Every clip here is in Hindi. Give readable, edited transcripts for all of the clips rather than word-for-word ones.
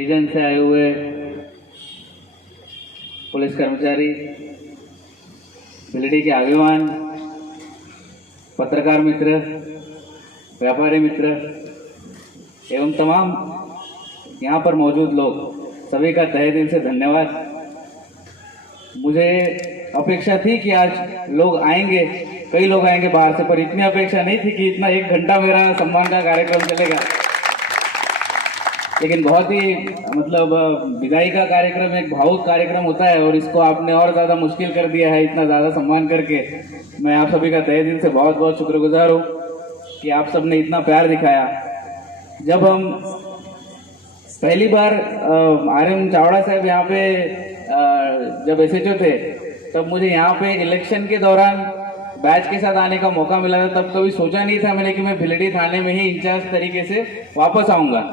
रीजन से आए हुए पुलिस कर्मचारी, भिलडी के आगेवान, पत्रकार मित्र, व्यापारी मित्र एवं तमाम यहाँ पर मौजूद लोग, सभी का तहे दिल से धन्यवाद। मुझे अपेक्षा थी कि आज लोग आएंगे, कई लोग आएंगे बाहर से, पर इतनी अपेक्षा नहीं थी कि इतना 1 घंटा मेरा सम्मान का कार्यक्रम चलेगा। लेकिन बहुत ही विदाई का कार्यक्रम एक भावुक कार्यक्रम होता है और इसको आपने और ज़्यादा मुश्किल कर दिया है इतना ज़्यादा सम्मान करके। मैं आप सभी का तहे दिल से बहुत बहुत शुक्रगुजार हूँ कि आप सब ने इतना प्यार दिखाया। जब हम पहली बार आर.एम. चावड़ा साहब यहाँ पे जब SHO थे, तब मुझे यहाँ पे इलेक्शन के दौरान बैच के साथ आने का मौका मिला था। तब कभी सोचा नहीं था मैंने कि मैं भिलडी थाने में ही इंचार्ज तरीके से वापस आऊँगा।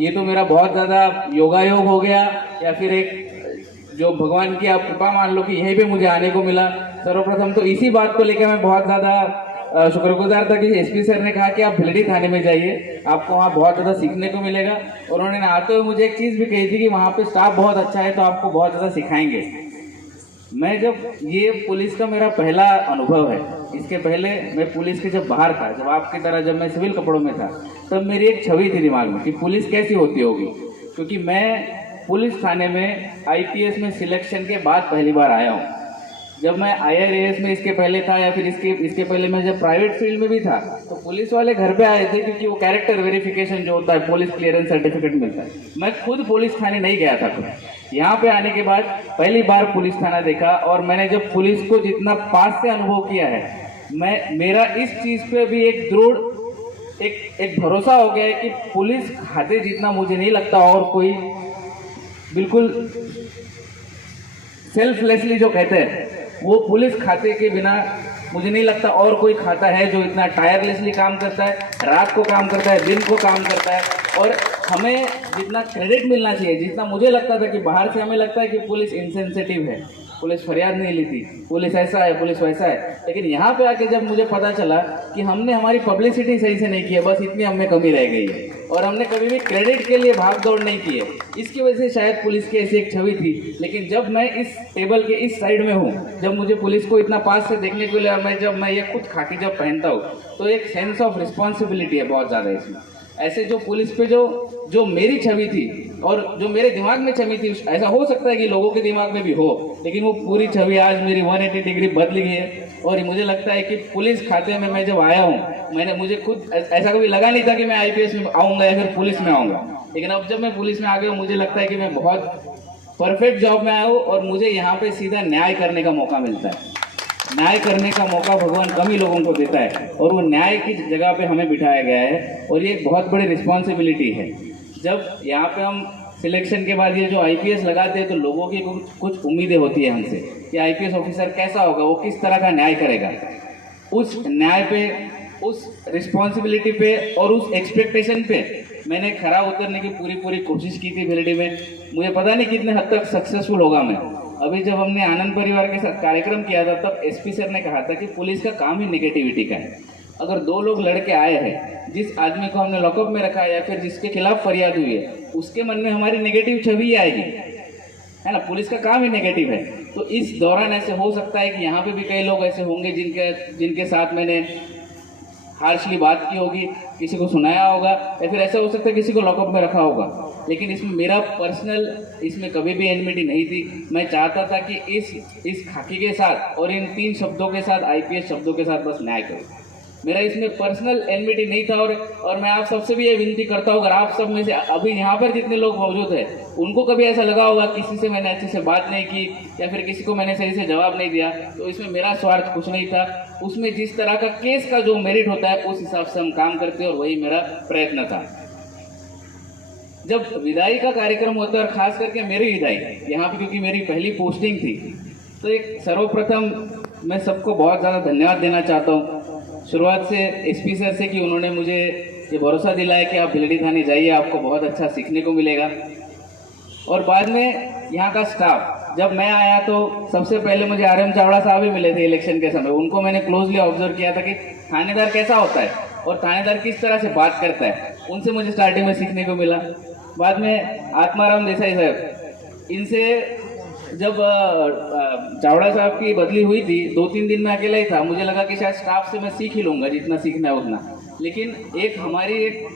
ये तो मेरा बहुत ज़्यादा योगायोग हो गया, या फिर एक जो भगवान की आप कृपा मान लो कि यहीं पे मुझे आने को मिला। सर्वप्रथम तो इसी बात को लेकर मैं बहुत ज़्यादा शुक्रगुजार था कि SP सर ने कहा कि आप भिलडी थाने में जाइए, आपको वहाँ बहुत ज़्यादा सीखने को मिलेगा। और उन्होंने आते हुए मुझे एक चीज़ भी कही थी कि वहाँ पे स्टाफ बहुत अच्छा है, तो आपको बहुत ज़्यादा सिखाएंगे। मैं जब ये पुलिस का मेरा पहला अनुभव है, इसके पहले मैं पुलिस के जब बाहर था, जब आपकी तरह जब मैं सिविल कपड़ों में था, तब मेरी एक छवि थी दिमाग में कि पुलिस कैसी होती होगी। क्योंकि मैं पुलिस थाने में IPS में सिलेक्शन के बाद पहली बार आया हूँ। जब मैं IRAS में इसके पहले था, या फिर इसके पहले मैं जब प्राइवेट फील्ड में भी था, तो पुलिस वाले घर पे आए थे क्योंकि वो कैरेक्टर वेरिफिकेशन जो होता है, पुलिस क्लियरेंस सर्टिफिकेट मिलता है। मैं खुद पुलिस थाने नहीं गया था खुद। यहाँ पे आने के बाद पहली बार पुलिस थाना देखा, और मैंने जब पुलिस को जितना पास से अनुभव किया है, मेरा इस चीज़ पे भी एक दृढ़ एक भरोसा हो गया है कि पुलिस खाते जितना मुझे नहीं लगता और कोई, बिल्कुल सेल्फलेसली जो कहते हैं, वो पुलिस खाते के बिना मुझे नहीं लगता और कोई खाता है जो इतना टायरलेसली काम करता है, रात को काम करता है, दिन को काम करता है। और हमें जितना क्रेडिट मिलना चाहिए, जितना मुझे लगता था कि बाहर से हमें लगता है कि पुलिस इनसेंसिटिव है, पुलिस फरियाद नहीं लेती, पुलिस ऐसा है, पुलिस वैसा है, लेकिन यहाँ पे आके जब मुझे पता चला कि हमने हमारी पब्लिसिटी सही से नहीं की है, बस इतनी हमें कमी रह गई है, और हमने कभी भी क्रेडिट के लिए भाग दौड़ नहीं की है। इसकी वजह से शायद पुलिस की ऐसी एक छवि थी। लेकिन जब मैं इस टेबल के इस साइड में हूँ, जब मुझे पुलिस को इतना पास से देखने को मिला, और जब मैं ये खुद खाकी जब पहनता हूँ, तो एक सेंस ऑफ रिस्पॉन्सिबिलिटी है बहुत ज़्यादा इसमें। ऐसे जो पुलिस पे जो मेरी छवि थी और जो मेरे दिमाग में छवि थी, ऐसा हो सकता है कि लोगों के दिमाग में भी हो, लेकिन वो पूरी छवि आज मेरी 180 डिग्री बदल गई है। और मुझे लगता है कि पुलिस खाते में मैं जब आया हूँ, मुझे खुद ऐसा कभी लगा नहीं था कि मैं IPS में आऊँगा या फिर पुलिस में आऊँगा, लेकिन अब जब मैं पुलिस में आ गया हूँ, मुझे लगता है कि मैं बहुत परफेक्ट जॉब में आया हूँ, और मुझे यहाँ पे सीधा न्याय करने का मौका मिलता है। न्याय करने का मौका भगवान कम ही लोगों को देता है, और वो न्याय की जगह पे हमें बिठाया गया है, और ये एक बहुत बड़ी रिस्पॉन्सिबिलिटी है। जब यहाँ पे हम सिलेक्शन के बाद ये जो IPS लगाते हैं, तो लोगों की कुछ उम्मीदें होती है हमसे कि IPS ऑफिसर कैसा होगा, वो किस तरह का न्याय करेगा। उस न्याय पे, उस रिस्पॉन्सिबिलिटी पे और उस एक्सपेक्टेशन पे मैंने खरा उतरने की पूरी कोशिश की थी भिलडी में। मुझे पता नहीं कितने हद तक सक्सेसफुल होगा मैं। अभी जब हमने आनंद परिवार के साथ कार्यक्रम किया था, तब SP सर ने कहा था कि पुलिस का काम ही नेगेटिविटी का है। अगर 2 लोग लड़के आए हैं, जिस आदमी को हमने लॉकअप में रखा है या फिर जिसके खिलाफ फरियाद हुई है, उसके मन में हमारी नेगेटिव छवि ही आएगी, है ना। पुलिस का काम ही नेगेटिव है। तो इस दौरान ऐसे हो सकता है कि यहाँ पे भी कई लोग ऐसे होंगे जिनके साथ मैंने हार्शली बात की होगी, किसी को सुनाया होगा, या फिर ऐसा हो सकता है किसी को लॉकअप में रखा होगा। लेकिन इसमें मेरा पर्सनल इसमें कभी भी एनमिटी नहीं थी। मैं चाहता था कि इस खाकी के साथ और इन 3 शब्दों के साथ, IPS शब्दों के साथ बस न्याय करूँ। मेरा इसमें पर्सनल एनमिटी नहीं था। और मैं आप सबसे भी ये विनती करता हूँ, अगर आप सब में से अभी यहाँ पर जितने लोग मौजूद हैं, उनको कभी ऐसा लगा होगा किसी से मैंने अच्छे से बात नहीं की या फिर किसी को मैंने सही से जवाब नहीं दिया, तो इसमें मेरा स्वार्थ कुछ नहीं था। उसमें जिस तरह का केस का जो मेरिट होता है, उस हिसाब से हम काम करते हैं, और वही मेरा प्रयत्न था। जब विदाई का कार्यक्रम होता है, और खास करके मेरी विदाई यहाँ पे क्योंकि मेरी पहली पोस्टिंग थी, तो एक सर्वप्रथम मैं सबको बहुत ज़्यादा धन्यवाद देना चाहता हूँ। शुरुआत से SP सर से कि उन्होंने मुझे ये भरोसा दिलाया कि आप भिलडी थाने जाइए, आपको बहुत अच्छा सीखने को मिलेगा। और बाद में यहाँ का स्टाफ, जब मैं आया तो सबसे पहले मुझे R.M. चावड़ा साहब ही मिले थे इलेक्शन के समय। उनको मैंने क्लोजली ऑब्जर्व किया था कि थानेदार कैसा होता है और थानेदार किस तरह से बात करता है, उनसे मुझे स्टार्टिंग में सीखने को मिला। बाद में आत्माराम देसाई साहब, इनसे जब चावड़ा साहब की बदली हुई थी 2-3 दिन में अकेला ही था, मुझे लगा कि शायद स्टाफ से मैं सीख ही लूँगा जितना सीखना है उतना, लेकिन एक हमारी एक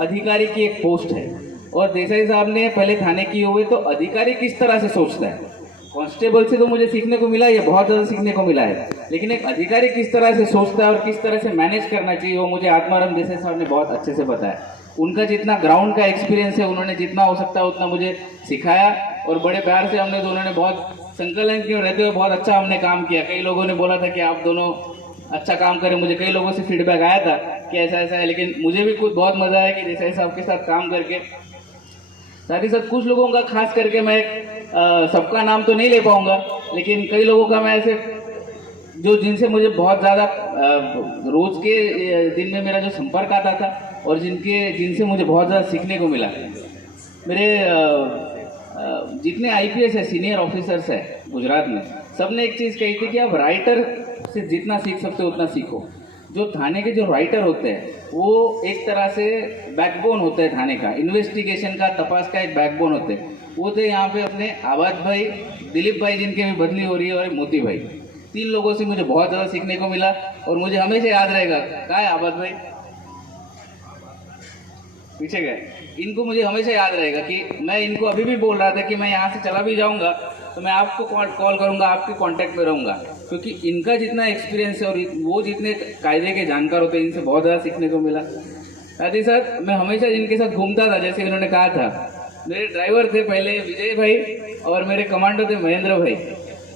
अधिकारी की एक पोस्ट है और देसाई साहब ने पहले थाने किए हुए, तो अधिकारी किस तरह से सोचता है, कांस्टेबल से तो मुझे सीखने को मिला, ये बहुत ज़्यादा सीखने को मिला है, लेकिन एक अधिकारी किस तरह से सोचता है और किस तरह से मैनेज करना चाहिए वो मुझे आत्माराम देसाई साहब ने बहुत अच्छे से बताया। उनका जितना ग्राउंड का एक्सपीरियंस है, उन्होंने जितना हो सकता है उतना मुझे सिखाया और बड़े प्यार से हमने दोनों ने बहुत संकलन के रहते हुए बहुत अच्छा हमने काम किया। कई लोगों ने बोला था कि आप दोनों अच्छा काम करें, मुझे कई लोगों से फीडबैक आया था कि ऐसा ऐसा है, लेकिन मुझे भी कुछ बहुत मज़ा आया कि देसाई साहब के साथ काम करके। साथ ही साथ कुछ लोगों का खास करके मैं सबका नाम तो नहीं ले पाऊंगा, लेकिन कई लोगों का मैं ऐसे जो जिनसे मुझे बहुत ज़्यादा रोज़ के दिन में मेरा जो संपर्क आता था और जिनसे मुझे बहुत ज़्यादा सीखने को मिला। मेरे जितने आईपीएस है, सीनियर ऑफिसर्स है गुजरात में, सब ने एक चीज़ कही थी कि आप राइटर से जितना सीख सकते हो उतना सीखो। जो थाने के जो राइटर होते हैं वो एक तरह से बैकबोन होते हैं थाने का, इन्वेस्टिगेशन का, तपास का एक बैकबोन होते हैं। वो थे यहाँ पे अपने आबाद भाई, दिलीप भाई जिनके भी बदली हो रही है, और मोती भाई। 3 लोगों से मुझे बहुत ज़्यादा सीखने को मिला और मुझे हमेशा याद रहेगा। कहाँ है आबाद भाई? पीछे गए। इनको मुझे हमेशा याद रहेगा कि मैं इनको अभी भी बोल रहा था कि मैं यहाँ से चला भी जाऊँगा तो मैं आपको कॉल करूँगा, आपके कांटेक्ट में रहूँगा, क्योंकि इनका जितना एक्सपीरियंस है और वो जितने कायदे के जानकार होते हैं, इनसे बहुत ज़्यादा सीखने को मिला। साथ ही साथ मैं हमेशा इनके साथ घूमता था, जैसे इन्होंने कहा था। मेरे ड्राइवर थे पहले विजय भाई और मेरे कमांडो थे महेंद्र भाई।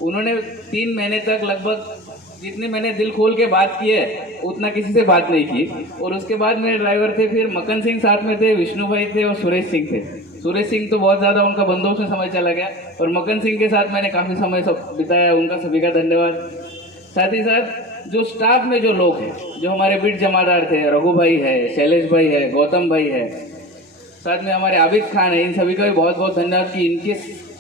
उन्होंने 3 महीने तक लगभग जितनी मैंने दिल खोल के बात की है उतना किसी से बात नहीं की। और उसके बाद मेरे ड्राइवर थे फिर मक्खन सिंह साथ में थे, विष्णु भाई थे और सुरेश सिंह थे। सुरेश सिंह तो बहुत ज़्यादा उनका बंदोबस्त में समय चला गया और मक्खन सिंह के साथ मैंने काफ़ी समय बिताया, उनका सभी का धन्यवाद। साथ ही साथ जो स्टाफ में जो लोग हैं, जो हमारे बीट जमादार थे, रघु भाई है, शैलेश भाई है, गौतम भाई है, साथ में हमारे आबिद खान है, इन सभी का भी बहुत बहुत धन्यवाद कि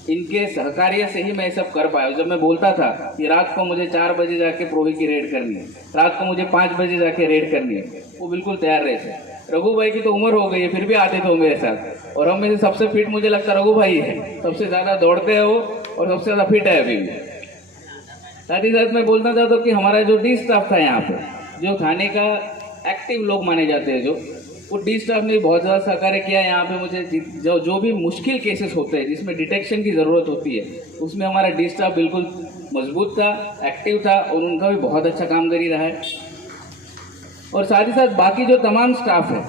इनके सहकार्य से ही मैं सब कर पाया। जब मैं बोलता था कि रात को मुझे 4 बजे जाके प्रोवी की रेड करनी है, रात को मुझे 5 बजे जाके रेड करनी है, वो बिल्कुल तैयार रहे थे। रघु भाई की तो उम्र हो गई है, फिर भी आते थे वो मेरे साथ, और हम में से सबसे फिट मुझे लगता रघु भाई है। सबसे ज़्यादा दौड़ते हैं वो और सबसे ज़्यादा फिट है अभी भी। साथ ही साथ मैं बोलना चाहता हूँ कि हमारा जो डी स्टाफ था यहाँ पे, जो थाने का एक्टिव लोग माने जाते हैं, जो वो डी स्टाफ ने बहुत ज़्यादा सहकार्य किया यहाँ पे मुझे। जो भी मुश्किल केसेस होते हैं जिसमें डिटेक्शन की ज़रूरत होती है, उसमें हमारा डी स्टाफ बिल्कुल मजबूत था, एक्टिव था और उनका भी बहुत अच्छा काम कर ही रहा है। और साथ ही साथ बाकी जो तमाम स्टाफ है,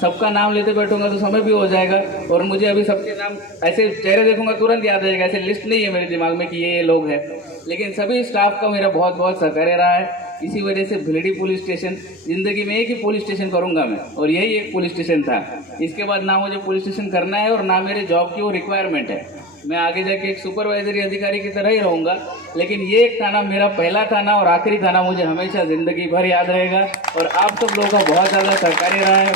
सबका नाम लेते बैठूंगा तो समय भी हो जाएगा और मुझे अभी सबके नाम ऐसे चेहरे देखूंगा तुरंत याद आ जाएगा, ऐसे लिस्ट नहीं है मेरे दिमाग में कि ये लोग हैं, लेकिन सभी स्टाफ का मेरा बहुत बहुत सहकार्य रहा है। इसी वजह से भिलडी पुलिस स्टेशन, जिंदगी में एक ही पुलिस स्टेशन करूंगा मैं, और यही एक पुलिस स्टेशन था। इसके बाद ना मुझे पुलिस स्टेशन करना है और ना मेरे जॉब की वो रिक्वायरमेंट है। मैं आगे जाके एक सुपरवाइजरी अधिकारी की तरह ही रहूँगा, लेकिन ये एक थाना मेरा पहला थाना और आखिरी थाना मुझे हमेशा ज़िंदगी भर याद रहेगा। और आप सब लोगों का बहुत ज़्यादा सहकार्य रहा है,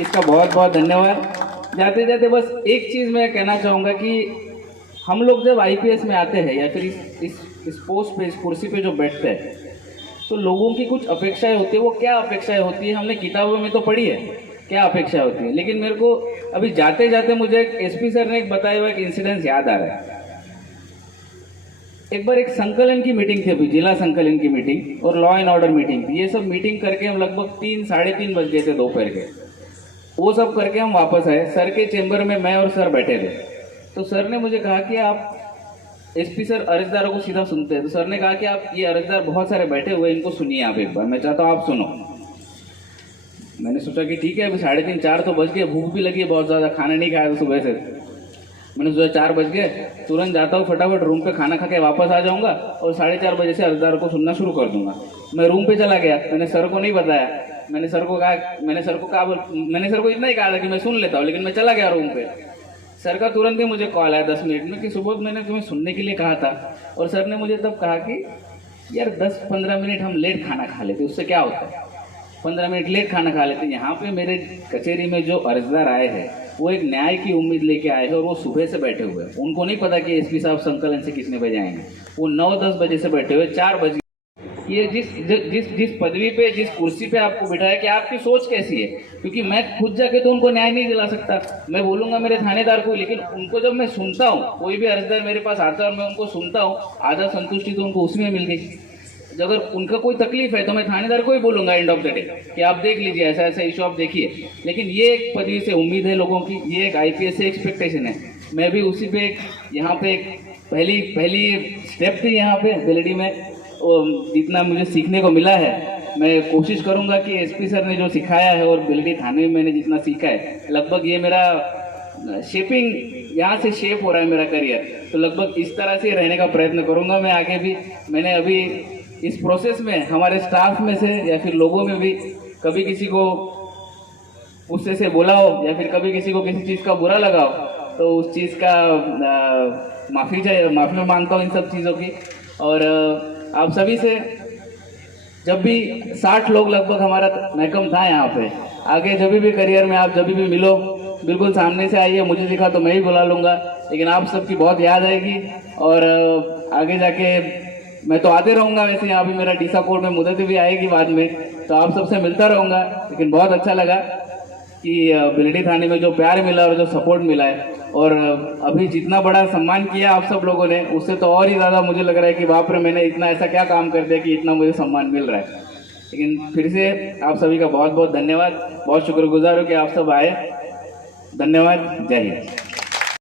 इसका बहुत बहुत धन्यवाद। जाते जाते बस एक चीज़ मैं कहना चाहूँगा कि हम लोग जब आईपीएस में आते हैं या फिर इस पोस्ट पे, इस कुर्सी पे जो बैठते हैं, तो लोगों की कुछ अपेक्षाएं होती है। वो क्या अपेक्षाएं होती है हमने किताबों में तो पढ़ी है, क्या अपेक्षा होती है, लेकिन मेरे को अभी जाते जाते मुझे एसपी सर ने एक बताया हुआ एक इंसिडेंस याद आ रहा है। एक बार एक संकलन की मीटिंग थी, अभी जिला संकलन की मीटिंग और लॉ एंड ऑर्डर मीटिंग थी। ये सब मीटिंग करके हम लगभग 3-3:30 बज गए थे दोपहर के। वो सब करके हम वापस आए। सर के चेंबर में मैं और सर बैठे थे, तो सर ने मुझे कहा कि आप, एसपी सर अर्जदारों को सीधा सुनते हैं, तो सर ने कहा कि आप, ये अर्जदार बहुत सारे बैठे हुए, इनको सुनिए आप एक बार, मैं चाहता हूँ आप सुनो। मैंने सोचा कि ठीक है, अभी 3:30-4 तो बज गए, भूख भी लगी है बहुत ज़्यादा, खाना नहीं खाया था सुबह से। मैंने सोचा 4 बज गए, तुरंत जाता हूँ फटाफट रूम पे, खाना खा के वापस आ जाऊँगा और 4:30 बजे से अर्जदारों को सुनना शुरू कर दूंगा। मैं रूम पे चला गया, मैंने सर को नहीं बताया, मैंने सर को इतना ही कहा था कि मैं सुन लेता हूँ, लेकिन मैं चला गया रूम पे। सर का तुरंत ही मुझे कॉल आया 10 मिनट में कि सुबोध मैंने तुम्हें सुनने के लिए कहा था। और सर ने मुझे तब कहा कि यार 10-15 मिनट हम लेट खाना खा लेते, उससे क्या होता है, 15 मिनट लेट खाना खा लेते। यहाँ पे मेरे कचहरी में जो अर्जदार आए हैं वो एक न्याय की उम्मीद लेके आए हैं और वो सुबह से बैठे हुए हैं। उनको नहीं पता कि एसपी साहब संकलन से कितने बजे आएंगे। वो 9-10 बजे से बैठे हुए, 4 बजे ये जिस पदवी पे, जिस कुर्सी पे आपको बिठाया, कि आपकी सोच कैसी है। क्योंकि मैं खुद जाके तो उनको न्याय नहीं दिला सकता, मैं बोलूँगा मेरे थानेदार को, लेकिन उनको जब मैं सुनता हूँ, कोई भी अर्जदार मेरे पास आता है और मैं उनको सुनता हूँ, आधा संतुष्टि तो उनको उसमें मिल गई। अगर उनका कोई तकलीफ है तो मैं थानेदार को ही बोलूँगा एंड ऑफ द डे कि आप देख लीजिए, ऐसा ऐसा इशू आप देखिए। लेकिन ये एक पदवी से उम्मीद है लोगों की, ये एक आईपीएस से एक्सपेक्टेशन है। मैं भी उसी पे यहाँ पे एक पहली स्टेप थी यहाँ पे बेलडी में। जितना मुझे सीखने को मिला है, मैं कोशिश करूँगा कि एसपी सर ने जो सिखाया है और बेलडी थाने में मैंने जितना सीखा है, लगभग ये मेरा शेपिंग, यहाँ से शेप हो रहा है मेरा करियर, तो लगभग इस तरह से रहने का प्रयत्न करूँगा मैं आगे भी। मैंने अभी इस प्रोसेस में हमारे स्टाफ में से या फिर लोगों में भी कभी किसी को गुस्से से बोला हो या फिर कभी किसी को किसी चीज़ का बुरा लगा हो, तो उस चीज़ का माफ़ी मांगता हूँ इन सब चीज़ों की। और आप सभी से, जब भी 60 लोग लगभग हमारा महकम था यहाँ पे, आगे जब भी करियर में आप जब भी मिलो, बिल्कुल सामने से आइए, मुझे दिखा तो मैं ही बुला लूँगा, लेकिन आप सबकी बहुत याद आएगी। और आगे जाके मैं तो आते रहूँगा, वैसे यहाँ भी मेरा डीसा कोर्ट में मुद्दत भी आएगी बाद में, तो आप सबसे मिलता रहूँगा। लेकिन बहुत अच्छा लगा कि बेलडी थाने में जो प्यार मिला और जो सपोर्ट मिला है, और अभी जितना बड़ा सम्मान किया आप सब लोगों ने, उससे तो और ही ज़्यादा मुझे लग रहा है कि बाप रे, मैंने इतना ऐसा क्या काम कर दिया कि इतना मुझे सम्मान मिल रहा है। लेकिन फिर से आप सभी का बहुत बहुत धन्यवाद, बहुत शुक्रगुजार हूँ कि आप सब आए। धन्यवाद, जय हिंद।